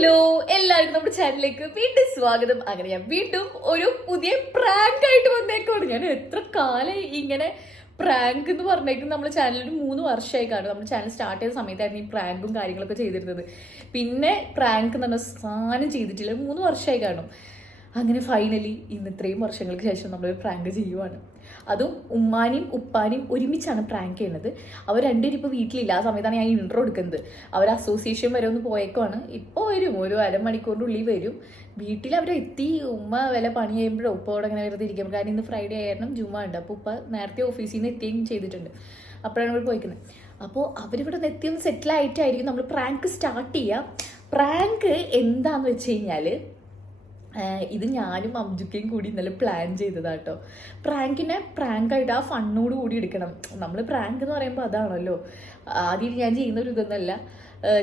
Hello, എല്ലാവർക്കും നമ്മുടെ ചാനലിലേക്ക് വീണ്ടും സ്വാഗതം. അങ്ങനെ ഞാൻ വീണ്ടും ഒരു പുതിയ പ്രാങ്ക് ആയിട്ട് വന്നേക്കാണ്. ഞാൻ എത്ര കാലം ഇങ്ങനെ പ്രാങ്ക് എന്ന് പറഞ്ഞേക്കും നമ്മുടെ ചാനലിൽ 3 വർഷമായി കാണും. നമ്മുടെ ചാനൽ സ്റ്റാർട്ട് ചെയ്ത സമയത്തായിരുന്നു ഈ പ്രാങ്കും കാര്യങ്ങളൊക്കെ ചെയ്തിരുന്നത്. പിന്നെ പ്രാങ്ക് എന്ന് പറഞ്ഞ സാധനം ചെയ്തിട്ടില്ല, 3 വർഷമായി കാണും. അങ്ങനെ ഫൈനലി ഇന്ന് ഇത്രയും വർഷങ്ങൾക്ക് ശേഷം നമ്മളൊരു പ്രാങ്ക് ചെയ്യുവാണ്. അതും ഉമ്മാനെയും ഉപ്പാനെയും ഒരുമിച്ചാണ് പ്രാങ്ക് ചെയ്യുന്നത്. അവർ രണ്ടുപേരും ഇപ്പോൾ വീട്ടിലില്ല. ആ സമയത്താണ് ഞാൻ ഇൻട്രോ എടുക്കുന്നത്. അവർ അസോസിയേഷൻ വരെ ഒന്ന് പോയേക്കുവാണ്. ഇപ്പോൾ വരും, ഒരു അരമണിക്കൂറിനുള്ളിൽ വരും. വീട്ടിൽ അവരെത്തി. ഉമ്മ വില പണി ചെയ്യുമ്പോഴോ ഉപ്പ അവിടെ അങ്ങനെ വെറുതെ ഇരിക്കും. കാരണം ഇന്ന് ഫ്രൈഡേ ആയിരുന്നു, ജുമ ഉണ്ട്. അപ്പോൾ ഉപ്പ നേരത്തെ ഓഫീസിൽ നിന്ന് എത്തുകയും ചെയ്തിട്ടുണ്ട്. അപ്പോഴാണ് അവർ പോയിക്കുന്നത്. അപ്പോൾ അവരിവിടെ നിന്ന് എത്തിയൊന്ന് സെറ്റിലായിട്ടായിരിക്കും നമ്മൾ പ്രാങ്ക് സ്റ്റാർട്ട് ചെയ്യുക. പ്രാങ്ക് എന്താന്ന് വെച്ച് കഴിഞ്ഞാൽ, ഇത് ഞാനും അംജുക്കയും കൂടി ഇന്നലെ പ്ലാൻ ചെയ്തതാട്ടോ. പ്രാങ്കിനെ പ്രാങ്കായിട്ട് ആ ഫണ്ണോട് കൂടി എടുക്കണം. നമ്മൾ പ്രാങ്ക് എന്ന് പറയുമ്പോൾ അതാണല്ലോ. ആദ്യം ഞാൻ ചെയ്യുന്ന ഒരു ഇതൊന്നുമല്ല.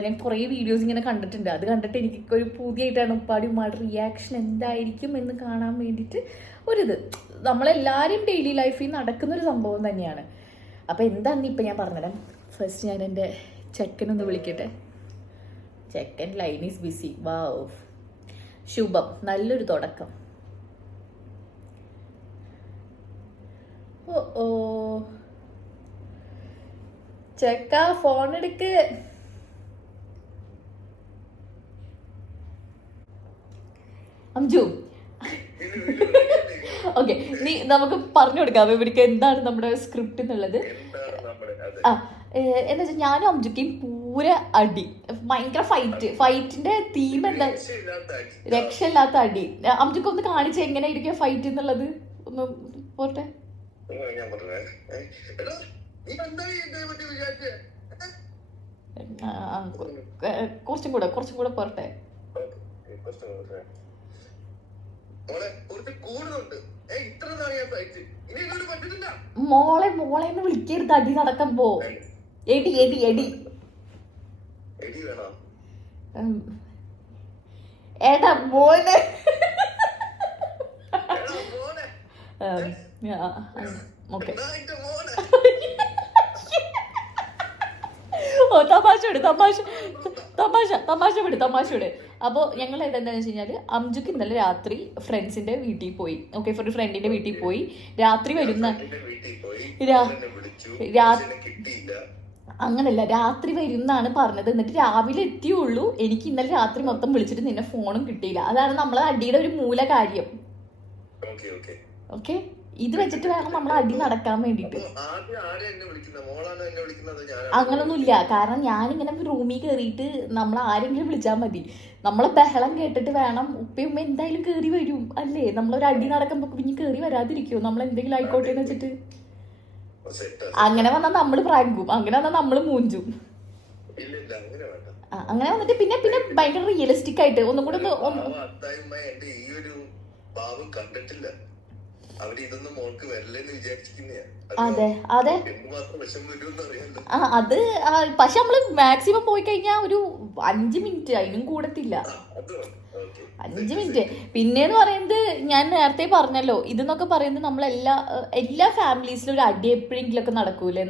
ഞാൻ കുറേ വീഡിയോസ് ഇങ്ങനെ കണ്ടിട്ടുണ്ട്. അത് കണ്ടിട്ട് എനിക്ക് ഒരു പുതിയതായിട്ടാണ് ഉപ്പാടി ഉമ്മാടെ റിയാക്ഷൻ എന്തായിരിക്കും എന്ന് കാണാൻ വേണ്ടിയിട്ട് ഒരിത്. നമ്മളെല്ലാവരും ഡെയിലി ലൈഫിൽ നടക്കുന്നൊരു സംഭവം തന്നെയാണ്. അപ്പോൾ എന്താണെന്ന് ഇപ്പം ഞാൻ പറഞ്ഞുതരാം. ഫസ്റ്റ് ഞാൻ എൻ്റെ ചെക്കനൊന്ന് വിളിക്കട്ടെ. ചെക്കൻ ലൈൻ ഈസ് ബിസി. വാവ്, ശുഭം, നല്ലൊരു തുടക്കം. ഓ ചെക്ക, ഫോൺ എടുക്ക്. അംജു, ഓക്കെ, നീ നമുക്ക് പറഞ്ഞു കൊടുക്കാം ഇവർക്ക് എന്താണ് നമ്മുടെ സ്ക്രിപ്റ്റ് എന്നുള്ളത്. ആ, എന്താ വെച്ചാൽ ഞാനും അംജുക്കയും പൂര അടി, ഭയങ്കര ഫൈറ്റിന്റെ തീം എന്താ, രക്ഷയില്ലാത്ത അടി. അംജുക്ക് ഒന്ന് കാണിച്ച് എങ്ങനെയായിരിക്കും ഫൈറ്റ് എന്നുള്ളത് ഒന്ന് പോട്ടെ. കുറച്ചും കൂടെ പോട്ടെ. മോളെ മോളെന്ന് വിളിക്കരുത്, അടി നടക്കുമ്പോ. എടി എടി എടി ഏട്ടാ മോനെ. ഓക്കെ, ഓ തമാശ വിട്. അപ്പോൾ ഞങ്ങൾ എന്താണെന്ന് വെച്ച് കഴിഞ്ഞാൽ, അംജുക്ക് ഇന്നലെ രാത്രി ഫ്രണ്ട്സിന്റെ വീട്ടിൽ പോയി. ഓക്കെ, ഒരു ഫ്രണ്ടിന്റെ വീട്ടിൽ പോയി. രാത്രി വരുന്ന അങ്ങനല്ല, രാത്രി വരുന്നാണ് പറഞ്ഞത്. എന്നിട്ട് രാവിലെ എത്തിയുള്ളൂ. എനിക്ക് ഇന്നലെ രാത്രി മൊത്തം വിളിച്ചിട്ട് നിന്നെ ഫോണും കിട്ടിയില്ല. അതാണ് നമ്മളെ അടിയുടെ ഒരു മൂല കാര്യം. ഓക്കെ, ഇത് വെച്ചിട്ട് വേണം നമ്മൾ അടി നടക്കാൻ വേണ്ടിട്ട്. അങ്ങനൊന്നുമില്ല, കാരണം ഞാനിങ്ങനെ റൂമിൽ കയറിയിട്ട് നമ്മൾ ആരെങ്കിലും വിളിച്ചാൽ മതി. നമ്മളെ ബഹളം കേട്ടിട്ട് വേണം. ഉപ്പയും എന്തായാലും കയറി വരും അല്ലേ. നമ്മളൊരു അടി നടക്കുമ്പോ പിന്നെ കയറി വരാതിരിക്കുമോ? നമ്മൾ എന്തെങ്കിലും ആയിക്കോട്ടെ എന്ന് വെച്ചിട്ട്. അങ്ങനെ വന്നാൽ നമ്മൾ പ്രാങ്കും, അങ്ങനെ വന്നാൽ നമ്മൾ മൂഞ്ചും. അങ്ങനെ വന്നിട്ട് പിന്നെ ഭയങ്കര റിയലിസ്റ്റിക് ആയിട്ട് ഒന്നും കൂടെ അതെ അതെ. അത് പക്ഷെ നമ്മള് മാക്സിമം പോയി കഴിഞ്ഞാൽ ഒരു 5 മിനിറ്റ്, അതിനും കൂടത്തില്ല. 5 മിനിറ്റ്. പിന്നെന്ന് പറയുന്നത്, ഞാൻ നേരത്തെ പറഞ്ഞല്ലോ, ഇതെന്നൊക്കെ പറയുന്നത് എല്ലാ ഫാമിലീസിലും ഒരു അടി എപ്പോഴെങ്കിലൊക്കെ നടക്കൂലേ.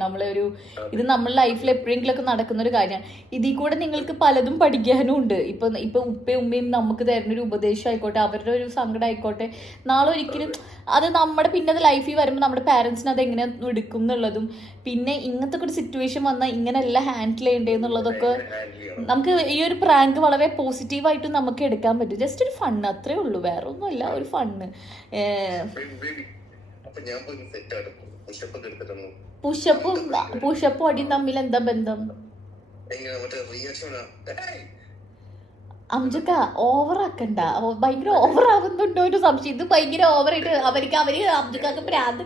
ഇത് നമ്മുടെ ലൈഫിൽ എപ്പോഴെങ്കിലൊക്കെ നടക്കുന്ന ഒരു കാര്യമാണ്. ഇതിൽ കൂടെ നിങ്ങൾക്ക് പലതും പഠിക്കാനും ഉണ്ട്. ഇപ്പൊ ഉപ്പയും ഉമ്മയും നമുക്ക് തരുന്നൊരു ഉപദേശം ആയിക്കോട്ടെ, അവരുടെ ഒരു സങ്കടം ആയിക്കോട്ടെ, നാളെ ഒരിക്കലും അത് നമ്മുടെ പിന്നെ അത് ലൈഫിൽ വരുമ്പോൾ നമ്മുടെ പാരൻസിന് അത് എങ്ങനെ എടുക്കും എന്നുള്ളതും, പിന്നെ ഇങ്ങനത്തെ ഒരു സിറ്റുവേഷൻ വന്നാൽ ഇങ്ങനെയല്ല ഹാൻഡിൽ ചെയ്യേണ്ടതെന്നുള്ളതൊക്കെ നമുക്ക് ഈ ഒരു പ്രാങ്ക് വളരെ പോസിറ്റീവായിട്ടും നമുക്ക് എടുക്കാൻ പറ്റും. ജസ്റ്റ് ഒരു ഫണ്ണ്, അത്രേ ഉള്ളൂ, വേറെ ഒന്നുമല്ല, ഒരു ഫണ്ണ്. പുഷപ്പും അടിയും തമ്മിൽ എന്താ ബന്ധം? അംജുക്ക, ഓവറാക്കണ്ട. ഭയങ്കര ഓവറാകുന്നുണ്ടോ ഒരു സംശയം. ഇത് ഭയങ്കര ഓവറായിട്ട് അവര് അംജുക്കാക്ക് പ്രാന്ത്.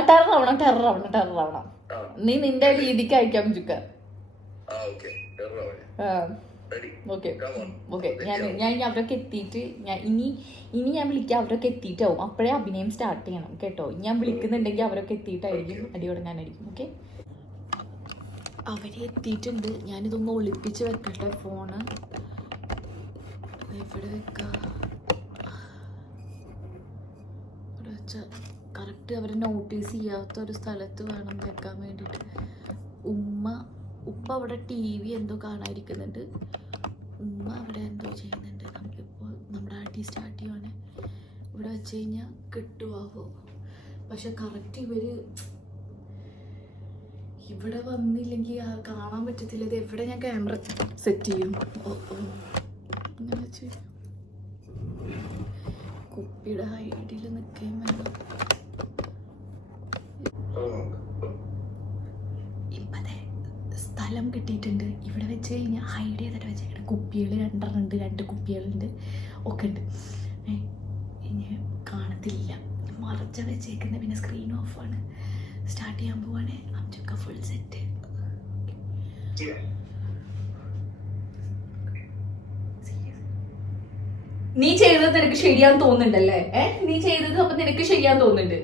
ടെററാവണം. നീ നിന്റെ രീതിക്ക് അയക്കാം അംജുക്ക. ഓക്കെ. ഞാൻ അവരൊക്കെ എത്തിയിട്ട് ഇനി ഞാൻ വിളിക്കാം. അവരൊക്കെ എത്തിയിട്ടാവും. അപ്പോഴേ അഭിനയം സ്റ്റാർട്ട് ചെയ്യണം കേട്ടോ. ഞാൻ വിളിക്കുന്നുണ്ടെങ്കിൽ അവരൊക്കെ എത്തിയിട്ടായിരിക്കും അടി തുടങ്ങാനായിരിക്കും. ഓക്കെ, അവരെ എത്തിയിട്ടുണ്ട്. ഞാനിതൊന്ന് ഒളിപ്പിച്ച് വെക്കട്ടെ ഫോണ്. എവിടെ വെക്കാം? കറക്റ്റ് അവർ നോട്ടീസ് ചെയ്യാത്ത ഒരു സ്ഥലത്ത് വേണം വെക്കാൻ വേണ്ടിയിട്ട്. ഉമ്മ ഉപ്പ അവിടെ TV എന്തോ കാണാതിരിക്കുന്നുണ്ട്, ഉമ്മ അവിടെ എന്തോ ചെയ്യുന്നുണ്ട്. നമുക്കിപ്പോൾ നമ്മുടെ ആട്ടി സ്റ്റാർട്ട് ചെയ്യുവാണ്. ഇവിടെ വെച്ച് കഴിഞ്ഞാൽ കിട്ടുവാവോ? പക്ഷെ കറക്റ്റ് ഇവിടെ വന്നില്ലെങ്കിൽ കാണാൻ പറ്റത്തില്ല. ഇത് എവിടെ ഞാൻ ക്യാമറ സെറ്റ് ചെയ്യും? ഇങ്ങനെ വെച്ച് കുപ്പിയുടെ ഹൈഡിൽ നിൽക്കുകയും വേണം. ഇപ്പത്തെ സ്ഥലം കിട്ടിയിട്ടുണ്ട്. ഇവിടെ വെച്ച് കഴിഞ്ഞാൽ ഹൈഡ് ചെയ്തിട്ട് വെച്ചേക്കണം. കുപ്പികൾ 2 ഉണ്ട്, 2 കുപ്പികളുണ്ട്, ഒക്കെ ഉണ്ട്. ഇനി കാണത്തില്ല, മറച്ച വെച്ചേക്കുന്നത്. പിന്നെ സ്ക്രീൻ ഓഫാണ്. സ്റ്റാർട്ട് ചെയ്യാൻ പോവാണ്. അഞ്ചൊക്കെ ഫുൾ സെറ്റ്. നീ ചെയ്തത് നിനക്ക് ശരിയാന്ന് തോന്നുന്നുണ്ടല്ലേ? നീ ചെയ്തത് അപ്പൊ നിനക്ക് ശരിയാന്ന് തോന്നുന്നുണ്ട്.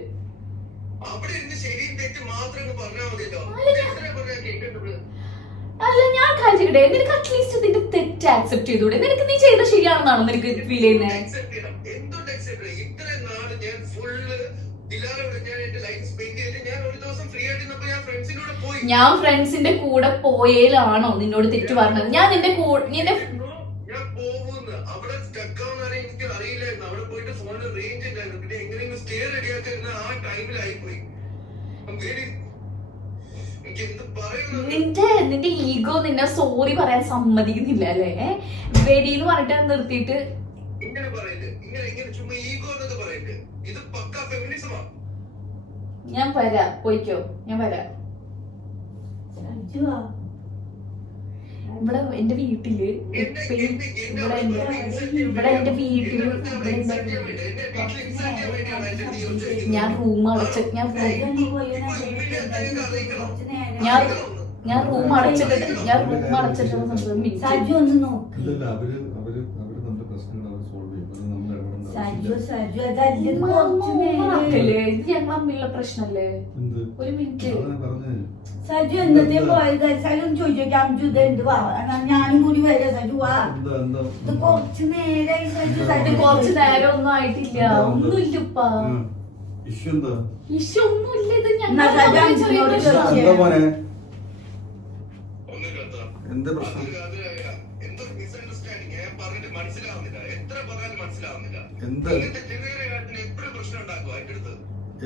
അല്ല, ഞാൻ കഴിച്ചിട്ടെ. നിനക്ക് അറ്റ്ലീസ്റ്റ് നിന്റെ തെറ്റ് ആക്സെപ്റ്റ് ചെയ്തൂടെ? നിനക്ക് നീ ചെയ്ത ശരിയാണെന്നാണോ നിനക്ക് ഫീൽ ചെയ്യുന്നത്? ഞാൻ ഫ്രണ്ട്സിന്റെ കൂടെ പോയേലാണോ നിന്നോട് തെറ്റ് പറഞ്ഞത്? ഞാൻ നിന്റെ നിന്റെ ഈഗോ നിന്നെ സോറി പറയാൻ സമ്മതിക്കുന്നില്ല അല്ലേ? വെടിന്ന് പറഞ്ഞിട്ട് നിർത്തിയിട്ട് ഞാൻ വരാം, പോയിക്കോ, ഞാൻ വരാം. ഇവിടെ എന്റെ വീട്ടില് ഞാൻ റൂം അടച്ചിട്ട് ഞങ്ങളമ്മിലുള്ള പ്രശ്നല്ലേ? ഒരു മിനിറ്റ് സജു എന്നത്തെ പോയത് സജു ചോദിച്ചോക്കെ അഞ്ചു ഇതെന്ത് ഞാനും കൂടി വരാം. സജു വാ, ഇത് കുറച്ച് നേരമായി. സജു കുറച്ച് നേരം ഒന്നും ആയിട്ടില്ല. ഒന്നുമില്ല ഉപ്പാ, ഇഷ്യൂ ഒന്നുമില്ല. ഇത് ഞങ്ങൾ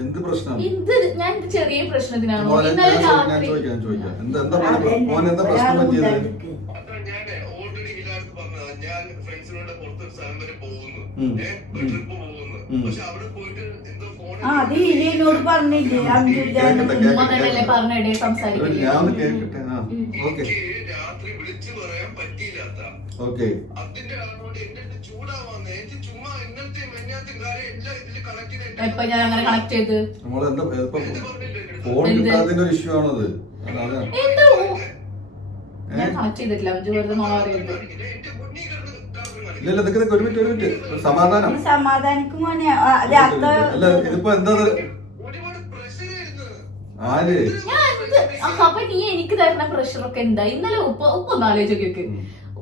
എന്ത് പ്രശ്നം? ഞാൻ ചെറിയ പ്രശ്നത്തിനാണോ പറഞ്ഞേ? സംസാരിക്കില്ല. രാത്രി വിളിച്ചു പറയാൻ പറ്റിയില്ലാത്ത അതിന്റെ ആളോട് എന്റെ അടുത്ത് ചൂടാവാന്ന്. എനിക്ക് ചുമ്മാ ഇന്നത്തെ മെഞ്ഞാത്തും കാര്യം എല്ലാം ഇതിൽ കണക്ട് ഇപ്പൊ ഞാൻ അങ്ങനെ കണക്ട് ചെയ്ത് ഫോൺ കിട്ടാത്തതിന്റെ ഒരു ഇഷ്യൂ ആണത്. ഞാൻ കണക്ട് ചെയ്തിട്ടില്ല. അഞ്ചു പേരുടെ നോറിയുണ്ട്. ഇല്ല, ഇതൊക്കെ ഒരു മിനിറ്റ് സമാധാനം സമാധാനിക്കും മോനെ. അല്ല, ഇതിപ്പോ എന്താ ആര്? അപ്പൊ നീ എനിക്ക് തരുന്ന പ്രഷറൊക്കെ എന്താ? ഇന്നലെ ഉപ്പ ഒന്ന് ആലോചിച്ചൊക്കെ.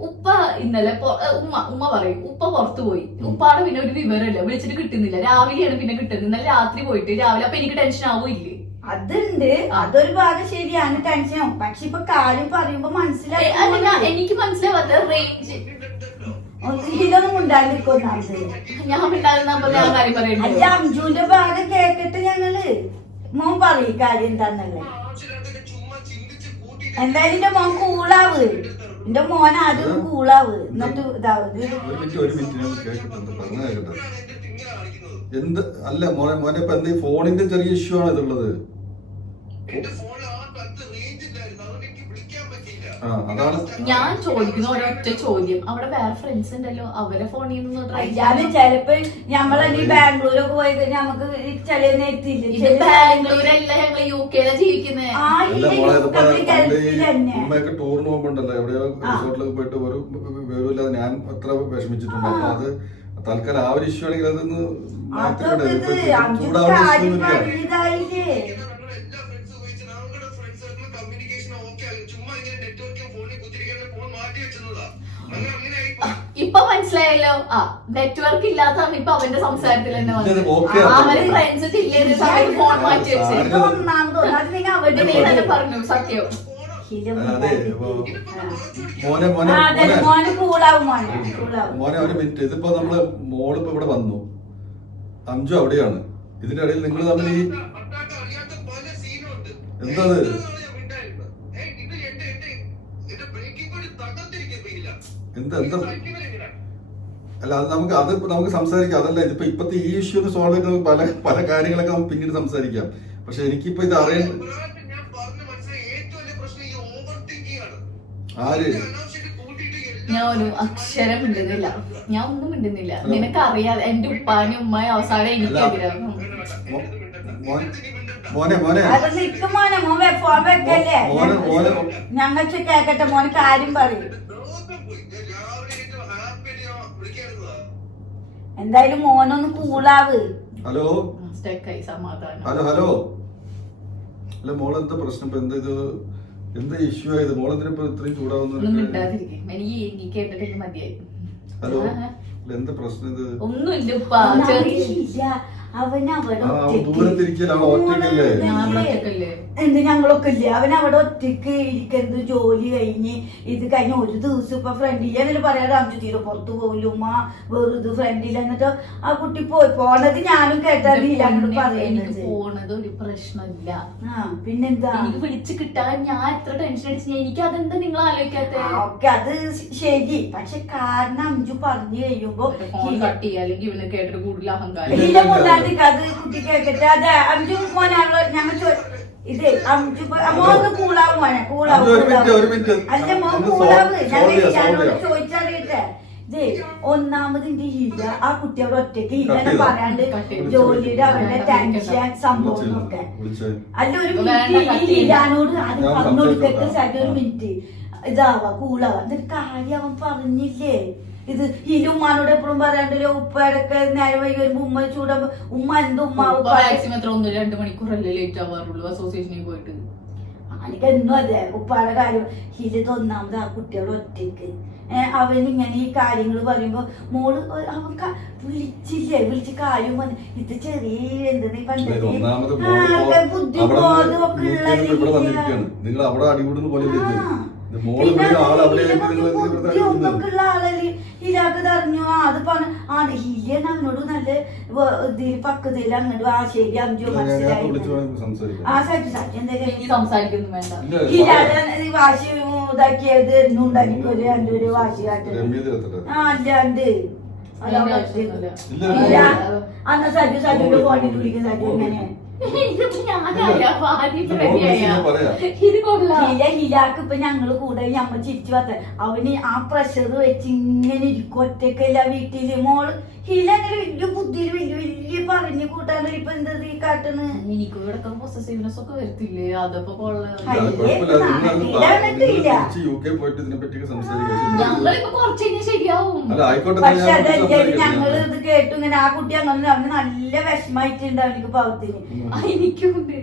ഉപ്പ ഇന്നലെ ഉമ്മ പറയും ഉപ്പ പുറത്തു പോയി. ഉപ്പാടെ പിന്നെ ഒരു വിവരമില്ല, വിളിച്ചിട്ട് കിട്ടുന്നില്ല. രാവിലെയാണ് പിന്നെ കിട്ടുന്നത്. ഇന്നലെ രാത്രി പോയിട്ട് രാവിലെ. അപ്പൊ എനിക്ക് ടെൻഷൻ ആവില്ലേ? അതുണ്ട്, അതൊരു ഭാഗം ശരിയാണ്, ടെൻഷൻ. പക്ഷെ ഇപ്പൊ കാര്യം പറയുമ്പോ മനസ്സിലായി. എനിക്ക് മനസ്സിലാവാത്ത റേഞ്ച് ഇതൊന്നും ഉണ്ടായിരിക്കും. ഞാൻ ഉണ്ടാകുന്ന ഞാൻ കാര്യം പറയുന്നത്. അല്ല, അഞ്ജുവിന്റെ ഭാഗം കേട്ടിട്ട് ഞങ്ങള് മോൻ പറയും കാര്യം എന്താന്നല്ലേ. എന്തായാലും എന്റെ മോൻ കൂളാവ്. എന്റെ മോൻ ആദ്യം കൂളാവ്, എന്നിട്ട് ഇതാവത്. എന്ത് അല്ല മോനെ ഇപ്പൊ എന്താ ഫോണിന്റെ ചെറിയ ഇഷ്യൂ ആണ് ഇതുള്ളത്. ഞാൻ ചോദിക്കുന്ന ഒരൊറ്റ ചോദ്യം, അവിടെ വേറെ ഫ്രണ്ട്സ് ഉണ്ടല്ലോ, അവരെ ഫോണിൽ നിന്ന് ട്രൈ ചെയ്യാൻ. ചിലപ്പോ ഞമ്മളീ ബാംഗ്ലൂരൊക്കെ പോയി കഴിഞ്ഞാൽ നമുക്ക് ചിലവിനെ എത്തിയില്ല. ബാംഗ്ലൂരല്ല, ഞങ്ങള് UK ജീവിക്കുന്നത്. ടൂറിന് പോകുമ്പോണ്ടല്ലോ എവിടെയോ റിസോർട്ടിലൊക്കെ പോയിട്ട് ഒരു വിവരമില്ലാതെ ഞാൻ എത്ര വിഷമിച്ചിട്ടുണ്ട്. അപ്പൊ അത് തൽക്കാലം ആ ഒരു ഇഷ്യൂ ആണെങ്കിൽ അതൊന്ന് ഇപ്പൊ മനസ്സിലായല്ലോ. നെറ്റ്വർക്ക് ഇല്ലാത്തതാണ് ഇപ്പൊ അവന്റെ സംസാരത്തിൽ തന്നെ വന്നത്. അവര് ഫ്രണ്ട്സ് ജില്ലയിൽ ഫോൺ മാറ്റി വെച്ചു. നീ തന്നെ പറഞ്ഞു സത്യം. അതെ ഇപ്പൊ മോനെ മോനെ അതെ മോനെ മോന് കൂളാവും മോനെ കൂളാവും. മോനെ ഒരു മിനിറ്റ്. ഇതിപ്പോ നമ്മള് മോളിപ്പോ ഇവിടെ വന്നു, അഞ്ചു അവിടെയാണ്. ഇതിന്റെ ഇടയിൽ നിങ്ങൾ തമ്മിൽ ഈ അറിയാത്ത പല സീനുണ്ട്. എന്തത്? എന്താ എന്താ അല്ല അത് നമുക്ക് സംസാരിക്കാം. അതല്ല ഇതിപ്പോ ഇപ്പത്തെ ഈ ഇഷ്യൂ ഒന്ന് സോൾവ് ചെയ്ത് പല പല കാര്യങ്ങളൊക്കെ നമുക്ക് പിന്നീട് സംസാരിക്കാം. പക്ഷെ എനിക്കിപ്പോ ഇത് അറിയാൻ ആര് ഞാൻ ഒരു അക്ഷരം മിണ്ടുന്നില്ല, ഞാൻ ഒന്നും മിണ്ടുന്നില്ല. നിനക്കറിയാതെ എന്റെ ഉപ്പാനും ഉമ്മയും അവസാനം എനിക്കെതിരാണ്. മോനെ മോനെ അത് നിക്ക് മോനെ, മോൻ ഫോൺ വെക്കല്ലേ. മോനെ മോനെ ഞങ്ങൾക്ക് കേക്കട്ടെ, മോന് കാര്യം പറയും. എന്തായാലും മോനൊന്ന് കൂളാവ്. ഹലോ സ്റ്റക്കായി സമാധാനം. ഹലോ ഹലോ അല്ല മോളെന്താ പ്രശ്നം? ഇപ്പൊ എന്താ ഇത്, എന്താ ഇഷ്യൂ ആയത്? മോളെന്തിനാ ഇപ്പൊ ഇത്രയും ഒന്നും ചൂടാവുന്ന? മിണ്ടാതിരിക്കും, എനിക്ക് കേട്ടിട്ട് മതിയായി. ഹലോ എന്താ പ്രശ്നം? ഇത് ഒന്നുമില്ല ഉപ്പാ, ചെറിയ ഇല്ല, അവൻ അവിടെ ദൂരത്തിരിക്കല, ഒറ്റക്കല്ലേ? ഒറ്റക്കല്ലേ. എന്ത് ഞങ്ങളൊക്കെ ഇല്ലേ, അവൻ അവിടെ ഒറ്റക്ക് ഇരിക്കരുത്. ജോലി കഴിഞ്ഞ് ഇത് കഴിഞ്ഞ് ഒരു ദിവസം ഇപ്പൊ ഫ്രണ്ടില്ല എന്നിട്ട് പറയാതെ അഞ്ചു തീരെ പുറത്തു പോകില്ല ഉമ്മ, വെറുതെ ഫ്രണ്ടില്ല. എന്നിട്ട് ആ കുട്ടി പോണത് ഞാനും കേട്ടറിയില്ല. അങ്ങോട്ട് എനിക്ക് പറയുന്നത് പോണത് ഒരു പ്രശ്നമില്ല. പിന്നെന്താ എനിക്ക് വിളിച്ച് കിട്ടാൻ ഞാൻ എത്ര ടെൻഷൻ അടിച്ചു. എനിക്ക് അതെന്താ നിങ്ങൾ ആലോചിക്കാത്ത? ഓക്കെ അത് ശരി. പക്ഷെ കാരണം അഞ്ചു പറഞ്ഞു കഴിയുമ്പോ ഫോൺ കട്ട് ചെയ്യുക, അല്ലെങ്കിൽ ഇവന് കേട്ടിട്ട് കൂടുതൽ അഹങ്കാരം. ഇല്ല മുണ്ടാതിക്ക് അത് കുട്ടി കേക്കട്ടെ. അതെ അഞ്ചു മോനാണല്ലോ ഞങ്ങൾ ഇത് അഞ്ചു മോന്ന് കൂളാവും മോനെ, കൂളാവും അല്ല മോൻ കൂളാവ്. ഞങ്ങളോട് ചോദിച്ചറിയട്ടെ. ഇതേ ഒന്നാമതിന്റെ ഇല്ല, ആ കുട്ടി അവിടെ ഒറ്റയ്ക്ക് ഇങ്ങനെ പറയാണ്ട് ജോലിയുടെ അവരുടെ ടെൻഷൻ സംഭവം ഒക്കെ. അല്ല ഒരു മിനിറ്റ് ഇല്ലാനോട് അത് പറഞ്ഞു കൊടുക്കട്ടെ. സാറ്റ് ഒരു മിനിറ്റ് ഇതാവാ കൂളാവാ. എന്നിട്ട് കാര്യം അവൻ പറഞ്ഞില്ലേ. ഇത് ഉമ്മാനോട് എപ്പോഴും പറയാണ്ടല്ലോ, ഉപ്പ ഇടക്ക് നേരം വൈകി വരുമ്പോ ഉമ്മ ചൂടുമ്പോ ഉമ്മ എന്ത് ഉമ്മ മാക്സിമം എത്ര 1-2 മണിക്കൂറല്ലേ ലേറ്റ് ആവാറുള്ളൂ അസോസിയേഷനിൽ പോയിട്ട്. എനിക്ക് എന്നും അതെ ഉപ്പാടെ കാര്യം. ഇത് ഒന്നാമത് ആ കുട്ടിയോട് ഒറ്റയ്ക്ക് അവനിങ്ങനെ ഈ കാര്യങ്ങൾ പറയുമ്പോ മോള് അവൻ വിളിച്ച് കാര്യം വന്ന് ഇത് ചെറിയ എന്താ ബുദ്ധി ബോധമൊക്കെ ഉള്ള നിങ്ങൾ അവിടെ അടികൂടുന്ന പോലെ ആളല്ലേ ഹിലാക്ക് തറഞ്ഞു. അത് പറഞ്ഞു ആ ഹിലാണ് അവനോട് നല്ല ഇതിൽ പക്വതയിൽ അങ്ങോട്ട് ആ ശരി അഞ്ചു മനസ്സിലായി. ആ സത്യം സത്യം എന്തായാലും സംസാരിക്കൊന്നും വേണ്ട. ഹിലാതെ വാശി ഇതാക്കിയത് എന്നും ഉണ്ടാക്കിക്കൊരു രണ്ടൊരു വാശി കാട്ടുന്നത്. ആ അല്ലാണ്ട് അന്ന് സജു സജുവിന്റെ ഫോണിൽ വിളിക്കുന്ന സജു എങ്ങനെ ഹിലാക്ക് ഇപ്പൊ ഞങ്ങള് കൂടെ ഞമ്മ ചിരിച്ചു പത്ത അവന് ആ പ്രഷർ വെച്ച് ഇങ്ങനെ ഇരിക്കും ഒറ്റക്കല്ല വീട്ടില്. മോള് ഹില അങ്ങനെ വലിയ ബുദ്ധിയിൽ വലിയ പറഞ്ഞു കൂട്ടാൻ ഇപ്പൊ എന്താ ഈ കാട്ടുന്ന്. എനിക്ക് ഇവിടെ പൊസസീവ്നെസ് ഒക്കെ വരത്തില്ലേ? അതപ്പോ ഞങ്ങളിപ്പോ കുറച്ച് കഴിഞ്ഞാൽ ശരിയാവും. പക്ഷെ അതെന്തായാലും ഞങ്ങള് ഇത് കേട്ടു ഇങ്ങനെ ആ കുട്ടി അങ്ങനെ അവന് നല്ല വിഷമായിട്ടുണ്ട് അവനിക്ക് പാവത്തിന്. എനിക്കുണ്ട്.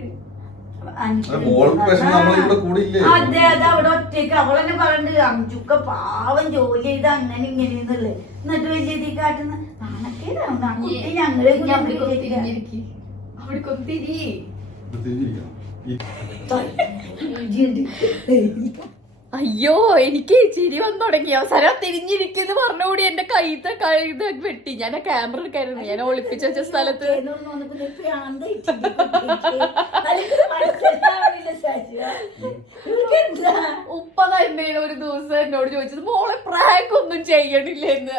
അതെ അത് അവിടെ ഒറ്റയ്ക്ക് അവളെന്നെ പറഞ്ഞിട്ട് അഞ്ചുക്ക പാവം ജോലി ചെയ്ത് അങ്ങനെ ഇങ്ങനെയെന്നുള്ളത്. എന്നിട്ട് വലിയ ഇതീ കാട്ടുന്ന നാണക്കേടാണ് ആ കുട്ടി. ഞങ്ങളെ അവിടേക്കൊന്ന് തിരി. അയ്യോ എനിക്ക് ചിരി വന്നു തുടങ്ങി. അവസാനം തിരിഞ്ഞിരിക്കുന്നു പറഞ്ഞുകൂടി എന്റെ കൈത്തെ കഴുത വെട്ടി. ഞാൻ ആ ക്യാമറ എടുക്കായിരുന്നു, ഞാൻ ഒളിപ്പിച്ചു വെച്ച സ്ഥലത്ത്. ഉപ്പ തന്നെ ഒരു ദിവസം എന്നോട് ചോദിച്ചത് മോളെ പ്രാങ്ക് ഒന്നും ചെയ്യണില്ലെന്ന്.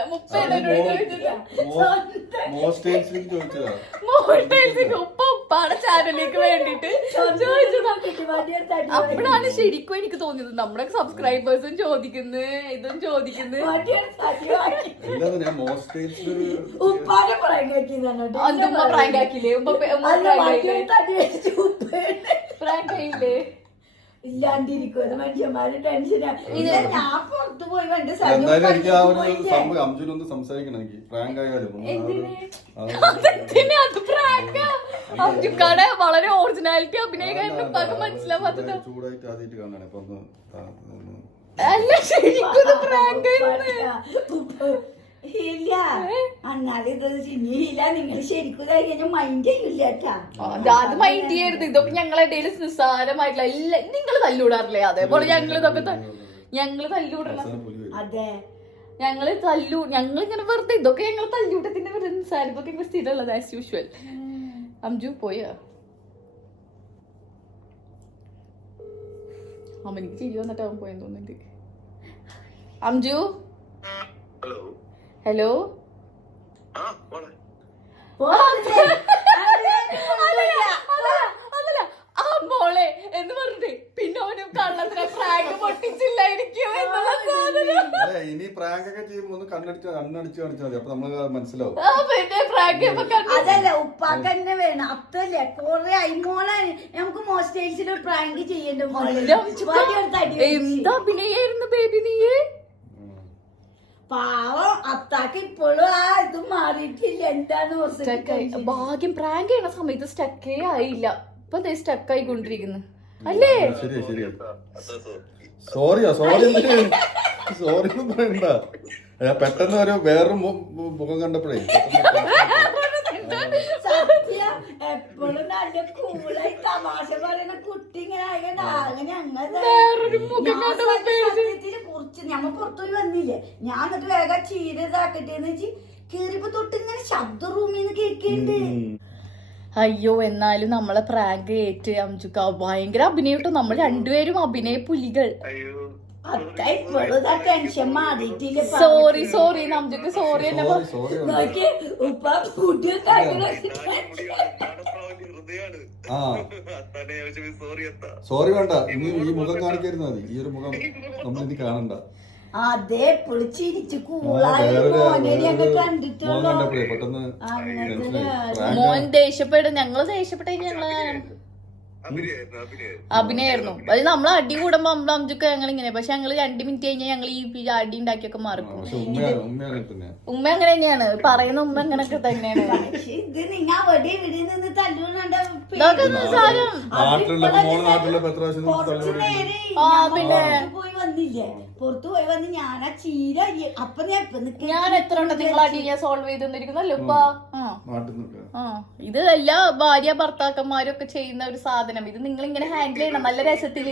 ഉപ്പ ഉപ്പാടെ ചാനലിലേക്ക് വേണ്ടിട്ട് അപ്പോഴാണ് ശരിക്കും എനിക്ക് തോന്നിയത് നമ്മുടെ സബ്സ്ക്രൈബേഴ്സും ചോദിക്കുന്നു ഇതും ചോദിക്കുന്നു. അതുമ്മ പ്രാങ്ക് ആക്കില്ലേ? പ്രാങ്ക് ആയില്ലേ? ഇല്ലാണ്ടിരിക്കും മനുഷ്യന്മാര് ടെൻഷനാണ്. ഞാൻ പുറത്തു പോയി അംജുനൊന്ന് സംസാരിക്കണം എനിക്ക്. പ്രാങ്ക് ആയാലും അംജുക്കാടെ വളരെ ഒറിജിനാലിറ്റി അഭിനയിക്കാൻ മനസ്സിലാവാത്തത്. ചൂടായിട്ട് ആദ്യമായിട്ട് കാണാണ് ഇപ്പൊ. അല്ല ശരിക്കും പ്രാങ്ക് ഇല്ല എന്നാലും ഇത് ചിന്നിയില്ല നിങ്ങൾ ശരിക്കും കഴിഞ്ഞാൽ മൈൻഡ് ചെയ്യില്ല കേട്ടാ. അത് മൈൻഡ് ചെയ്യരുത്. ഇതൊക്കെ ഞങ്ങളെ ഇടയിൽ നിസ്സാരമായിട്ടുള്ള എല്ലാം നിങ്ങൾ തല്ലൂടാറില്ലേ? അതേപോലെ ഞങ്ങൾ ഇതൊക്കെ ഞങ്ങള് തല്ലൂടണം. അതെ ഞങ്ങളിങ്ങനെ വെറുതെ ഇതൊക്കെ ഞങ്ങൾ തല്ലൂട്ടത്തിന്റെ വെറുതെ നിസ്സാരപ്പൊക്കെ സ്ഥിരമുള്ളത് ആസ് യൂഷ്വൽ. അംജു പോയാ അമ്മനിക്ക് ചിരി വന്നിട്ട് അവൻ പോയെന്ന് തോന്നുന്നുണ്ട്. Amju hello hello. ആ മോളെ എന്ന് പറഞ്ഞിട്ട് പിന്നെ അവന് കള്ളത്തിനെ പ്രാങ്ക് പൊട്ടിച്ചില്ലായിരിക്കും എന്നുള്ള സാധനം. ഇനി പ്രാങ്ക് ഒക്കെ ചെയ്യുമ്പോ ഒന്ന് കണ്ണടിച്ച് കാണിച്ചാൽ മതി, അപ്പൊ നമ്മള് മനസ്സിലാവും. പിന്നെ പ്രാങ്ക് അതല്ല ഉപ്പാക്ക് തന്നെ വേണം. അപ്പല്ലേ കൊറേ അയിമോളാണ് നമുക്ക് മോസ്റ്റേഴ്സിൽ പ്രാങ്ക് ചെയ്യേണ്ട എന്താ അഭിനയായിരുന്നു ബേബി നീയേ. പാവം അത്താക്ക് ഇപ്പോഴും ആ ഇത് മാറിയിട്ടില്ല. എന്താണ് ഭാഗ്യം പ്രാങ്ക് ചെയ്യണ സമയത്ത് സ്റ്റക്കേ ആയില്ല. ഇപ്പൊ സ്റ്റക്ക് ആയിക്കൊണ്ടിരിക്കുന്നു അല്ലേ? ശരിയാ ശരിയാ. സോറിയാ സോറി സോറി ഒന്നും പറയണ്ട. ഞാൻ പെട്ടെന്ന് ഒരു വേറൊരു മുഖം കണ്ടപ്പോഴേ സത്യം എപ്പോഴും നല്ല കൂളായി തമാശ പറയുന്ന കുട്ടി ഇങ്ങനെ സത്യത്തില് കുറിച്ച് ഞമ്മ പുറത്തുപോയി വന്നില്ലേ, ഞാൻ എന്നിട്ട് വേഗം ചീര ഇതാക്കട്ടേന്ന് വെച്ച് കേറിയപ്പോ തൊട്ട് ഇങ്ങനെ ശബ്ദം റൂമിന്ന് കേൾക്കുന്നുണ്ട്. അയ്യോ എന്നാലും നമ്മളെ പ്രാങ്ക് ഏറ്റ് അംജുക്ക ഭയങ്കര അഭിനയം കേട്ടോ. നമ്മൾ രണ്ടുപേരും അഭിനയ പുലികൾ. അത്ത ഇപ്പോഴും ആ ടെൻഷൻ മാറിയിട്ടില്ല. സോറി സോറി അംജുക്ക് സോറി എന്നെ നോക്കി ഉപ്പ ഫുഡ് സോറി വേണ്ട, ഇനി ഈ മുഖം കാണിക്കരുത് മതി. ഈ ഒരു മുഖം നമ്മളിനി കാണണ്ട. അതെ പൊളിച്ചിരിച്ച് കൂളായി കണ്ടിട്ടുള്ളൂ. പെട്ടെന്ന് മോൻ ദേഷ്യപ്പെടും. ഞങ്ങള് ദേഷ്യപ്പെട്ട അഭിനയായിരുന്നു. അത് നമ്മൾ അടി കൂടുമ്പോ അംജുക്ക ഞങ്ങൾ ഇങ്ങനെ, പക്ഷെ ഞങ്ങള് 2 മിനിറ്റ് കഴിഞ്ഞാൽ ഞങ്ങൾ ഈ അടി ഉണ്ടാക്കിയൊക്കെ മാറിക്കും. ഉമ്മ അങ്ങനെ തന്നെയാണ് പറയുന്ന, ഉമ്മ അങ്ങനെയൊക്കെ തന്നെയാണ്. ഇത് നിങ്ങ അവിടെ ഇവിടെ നിന്ന് തല്ലുകൊണ്ട പോയി വന്നില്ലേ, പുറത്തു പോയി വന്ന് ഞാനാ ചീര അപ്പൊ ഞാൻ എത്ര ഉണ്ട് നിങ്ങൾ അടി ഞാൻ സോൾവ് ചെയ്തോണ്ടിരിക്കുന്നല്ലോ ഉപ്പ. ഇത് എല്ലാ ഭാര്യ ഭർത്താക്കന്മാരും ഒക്കെ ചെയ്യുന്ന ഒരു സാധനം. ഇത് നിങ്ങൾ ഇങ്ങനെ ഹാൻഡിൽ ചെയ്യണം നല്ല രസത്തിൽ.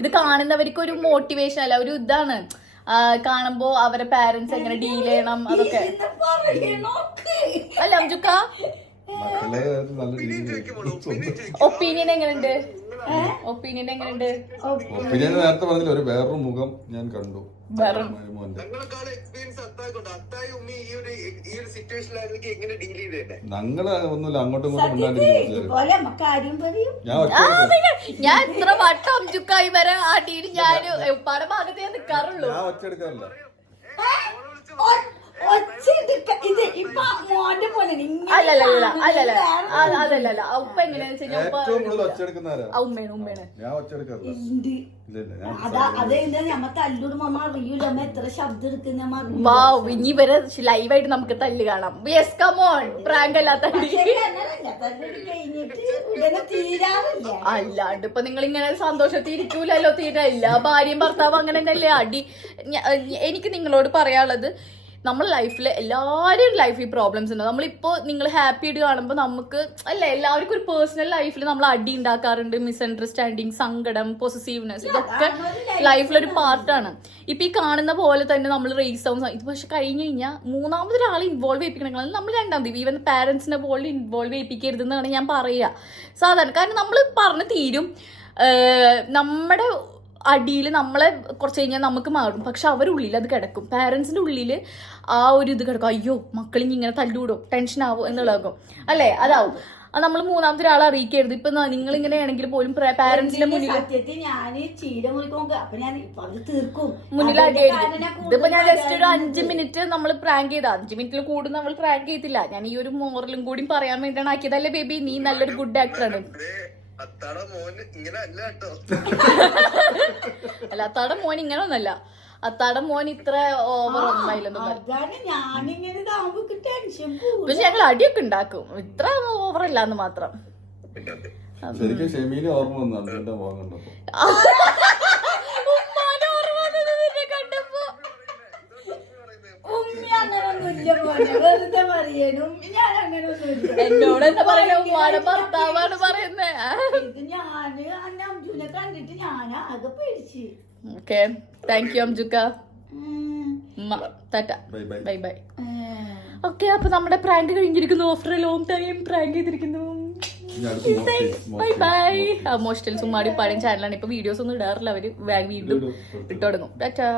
ഇത് കാണുന്നവർക്ക് ഒരു മോട്ടിവേഷൻ അല്ല, ഒരു ഇതാണ്. കാണുമ്പോ അവരെ പാരന്റ്സ് എങ്ങനെ ഡീൽ ചെയ്യണം അതൊക്കെ അല്ല അംജുക്ക. ഒപ്പീനിയൻ എങ്ങനെയുണ്ട്? ഒപ്പീനിയൻ എങ്ങനെയുണ്ട്? ഒപ്പീനിയൻ നേരത്തെ പറഞ്ഞില്ല, ഒരു വേറൊരു മുഖം ഞാൻ കണ്ടു. ഞങ്ങള് ഒന്നുമില്ല, അങ്ങോട്ടും ഇങ്ങോട്ടും ഞാൻ എത്ര വട്ടം അംജുക്കായി വരെ ആട്ടിയിട്ട് ഞാൻ പല ഭാഗത്തേ നിക്കാറുള്ളൂ. ഞാൻ ഒച്ചെടുക്കാറില്ല. അല്ലല്ല ഉപ്പ എങ്ങനെയാന്ന് വാവ് ഇനി വരെ ലൈവായിട്ട് നമുക്ക് തല്ല് കാണാം. യെസ് കമോൺ പ്രാങ്ക് അല്ലാത്ത അല്ലാണ്ട് ഇപ്പൊ നിങ്ങൾ ഇങ്ങനെ സന്തോഷത്തിൽ ഇരിക്കൂലല്ലോ. തീരയില്ല. ഭാര്യയും ഭർത്താവും അങ്ങനെ തന്നെയല്ലേ അടി. എനിക്ക് നിങ്ങളോട് പറയാനുള്ളത്, നമ്മൾ ലൈഫിൽ എല്ലാവരും ലൈഫിൽ പ്രോബ്ലംസ് ഉണ്ട്. നമ്മളിപ്പോൾ നിങ്ങൾ ഹാപ്പി ആയിട്ട് കാണുമ്പോൾ നമുക്ക് അല്ല എല്ലാവർക്കും ഒരു പേഴ്സണൽ ലൈഫിൽ നമ്മൾ അടി ഉണ്ടാക്കാറുണ്ട്. മിസ്അണ്ടർസ്റ്റാൻഡിങ്, സങ്കടം, പൊസസീവ്നെസ്, ഇതൊക്കെ ലൈഫിലൊരു പാർട്ടാണ്. ഇപ്പം ഈ കാണുന്ന പോലെ തന്നെ നമ്മൾ റേസ് ആവും. ഇത് പക്ഷെ കഴിഞ്ഞ് കഴിഞ്ഞാൽ മൂന്നാമതൊരാളെ ഇൻവോൾവ് ചെയ്യിപ്പിക്കണമെങ്കിൽ നമ്മൾ രണ്ടാമത് ഈവൻ പാരൻസിനെ പോലെ ഇൻവോൾവ് ചെയ്യിപ്പിക്കരുതെന്നാണ് ഞാൻ പറയുക സാധാരണ. കാരണം നമ്മൾ പറഞ്ഞു തീരും. നമ്മുടെ അടിയിൽ നമ്മളെ കുറച്ച് കഴിഞ്ഞാൽ നമുക്ക് മാറും, പക്ഷെ അവരുള്ളിൽ അത് കിടക്കും. പാരൻസിൻ്റെ ഉള്ളിൽ ആ ഒരു ഇത് കിടക്കും. അയ്യോ മക്കളിനി ഇങ്ങനെ തല്ലൂടോ, ടെൻഷൻ ആവോ എന്നുള്ളതാകും അല്ലേ? അതാവും. അത് നമ്മൾ മൂന്നാമത്തെ ഒരാളെ അറിയിക്കരുത്. ഇപ്പൊ നിങ്ങൾ ഇങ്ങനെയാണെങ്കിൽ പോലും പാരന്റ്സിന്റെ മുന്നിൽ മുന്നിൽ അടിയായിരിക്കും. ഇതിപ്പോ ഞാൻ ജസ്റ്റ് ഒരു 5 മിനിറ്റ് നമ്മൾ പ്രാങ്ക് ചെയ്ത 5 മിനിറ്റിൽ കൂടുതൽ നമ്മൾ പ്രാങ്ക് ചെയ്തില്ല. ഞാൻ ഈ ഒരു മോറലും കൂടി പറയാൻ വേണ്ടിയാണ് ആക്കിയതല്ലേ ബേബി. നീ നല്ലൊരു ഗുഡ് ആക്ടറാണ്. അല്ല അത്താടെ മോൻ ഇങ്ങനെ ഒന്നല്ല. അത്താടെ മോൻ ഇത്ര ഓവർ ഒന്നായില്ലെന്നും. പക്ഷെ ഞങ്ങൾ അടിയൊക്കെ ഉണ്ടാക്കും, ഇത്ര ഓവർ അല്ലാന്ന് മാത്രം. ഒന്നുമില്ല മോനെ, വെറുതെ പറയണം. ഞാൻ അങ്ങനെ ഒന്നുമില്ല. എന്നോട് എന്താ പറയാ, ഉമ്മാടെ ഭർത്താവാണ് പറയുന്നേ. ഇത് ഞാന് അന്ന് അംജുനെ കണ്ടിട്ട് ഞാൻ ആകെ പേടിച്ച്. ഓക്കെ, താങ്ക് യു അംജുക്ക. Tata, bye bye. Bye bye. Okay, അപ്പൊ നമ്മുടെ പ്രാങ്ക് കഴിഞ്ഞിരിക്കുന്നു. After a long time prank ചെയ്തിരിക്കുന്നു. Bye bye. മോസ്റ്റൽ സുമ്മാടി പാടിയും ചാനലാണ്. ഇപ്പൊ വീഡിയോസ് ഒന്നും ഇടാറില്ല അവര്. വീണ്ടും ഇട്ടു തുടങ്ങും. ടാറ്റാ.